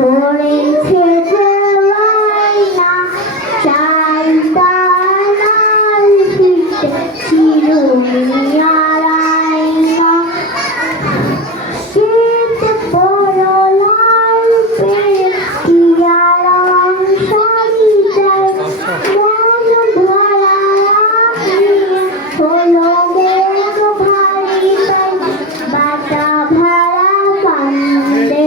ধরেছে দেওয়ানা চাই তারার শীতে চিরুনিয়ার আয়না শীত বড় লাল পেয়ে টিয়া রং শাড়ি দেয় মন ভরা নিয়ে হলো মেঘ ভারী তাই বাটা ভরা কান্দে